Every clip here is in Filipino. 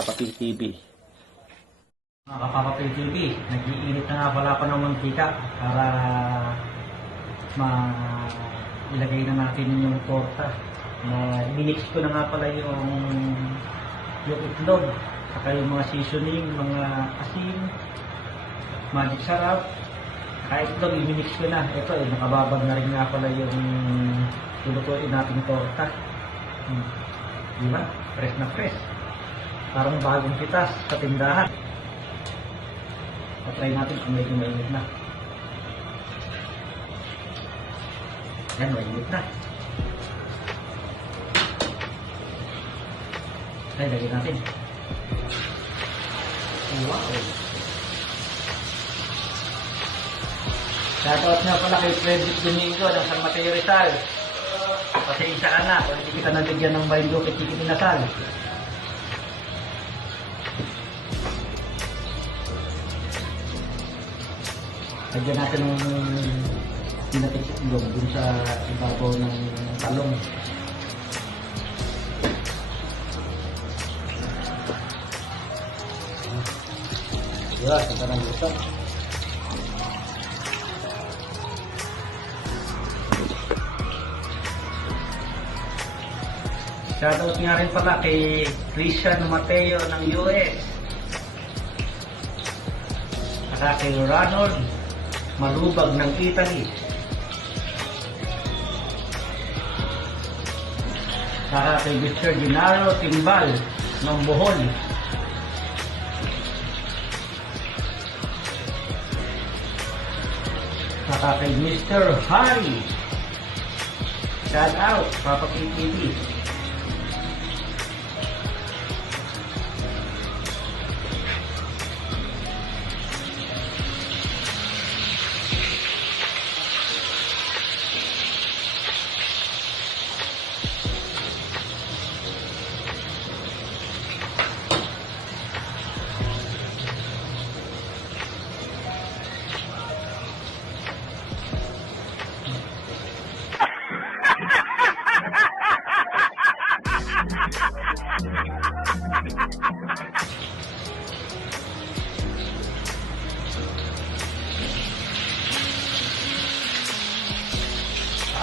Papa P TV. Mga Papa P TV, nag-iinit na nga pala ako ng mantika para ilagay na natin yung torta. Minix ko na nga pala yung itlog, saka yung mga seasoning, mga asin, magic sarap, saka itlog, i-minix ko na. Ito nakababag na rin nga pala yung lulutuin natin torta. Diba? Fresh na fresh. Parang bagong pitas sa tindahan. Try natin kung medyo mainit na. Yan, mainit na. Okay, lagyan natin. Wow! Shoutout nga pala kay Frederick Domingo ng San Mateo Rizal. Pasensya ka na kung hindi kita nabigyan ng baylo kay Tiki Tinasal. Lagyan natin ng pinatik itlog dun sa ibabaw ng talong. Yan, ang kanang gusto. Shoutout nga rin pala kay Christian Mateo ng US. Saka kay Ronald Malubag ng Italy. Saka kay Mr. Gennaro Timbal ng Bohol. Saka kay Mr. Harry. Shout out, Papa P TV.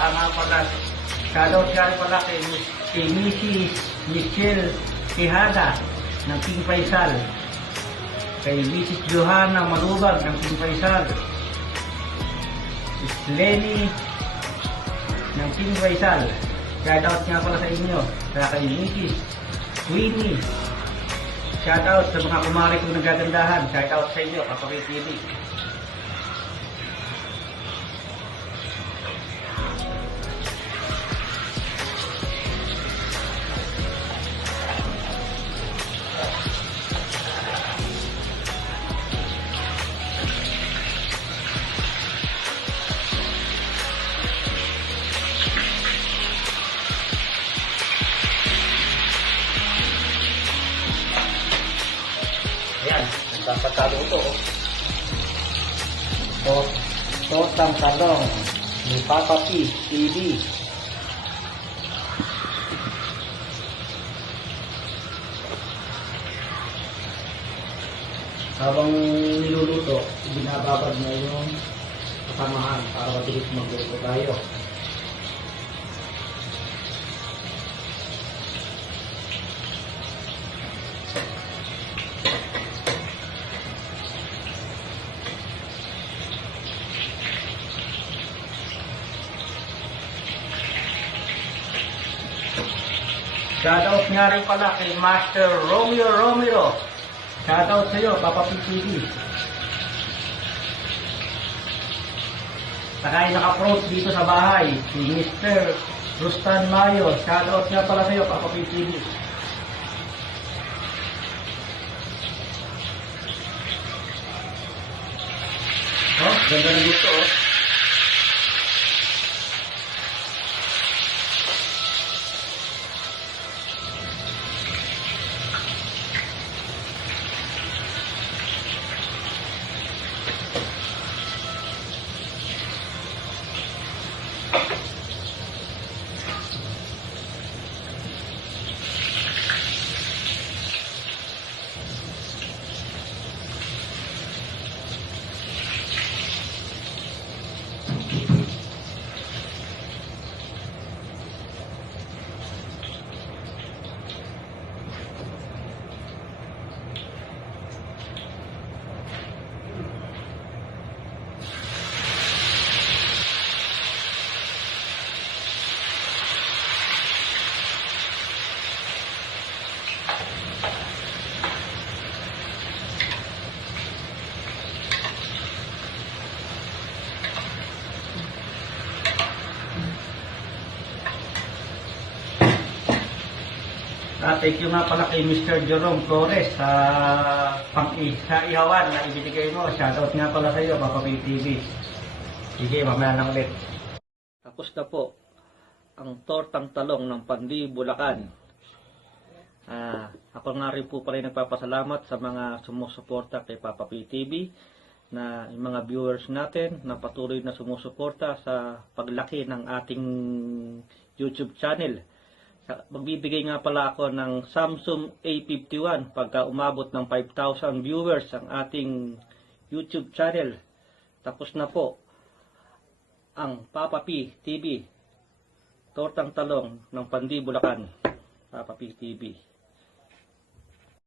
Nga pala, shoutout nga pala kay Mrs. Michelle Tejada ng King Faisal, kay Mrs. Johanna Malubag ng King Faisal, Miss Lenny ng King Faisal. Shoutout nga pala sa inyo, kaya kay Mrs. Winnie. Shoutout sa mga kumari kong nagagandahan. Shoutout sa inyo, Papa P TV. Ayan, nagkakatalo ito. Tortang talong ni Papa P TV. Habang niluluto, binababad na yung kasamahan para mabilis magluto tayo. Shoutout nga rin pala kay Master Romeo Romero. Shoutout sa iyo, Papa P TV. Saka yung naka-approach dito sa bahay, si Mr. Rustan Mayo. Shoutout nga pala sa iyo, Papa P TV. Oh, ganda na dito oh. Thank you nga pala kay Mr. Jerome Flores sa sa ihawan na ibinigay mo. Shoutout nga pala sa iyo, Papa P TV. Sige, mamaya lang ulit. Tapos na po ang tortang talong ng Pandi, Bulacan. Ako nga rin po pala nagpapasalamat sa mga sumusuporta kay Papa P TV, na yung mga viewers natin na patuloy na sumusuporta sa paglaki ng ating YouTube channel. Magbibigay nga pala ako ng Samsung A51 pagka umabot ng 5,000 viewers ang ating YouTube channel. Tapos na po ang Papa P TV, tortang talong ng Pandi, Bulacan. Papa P TV.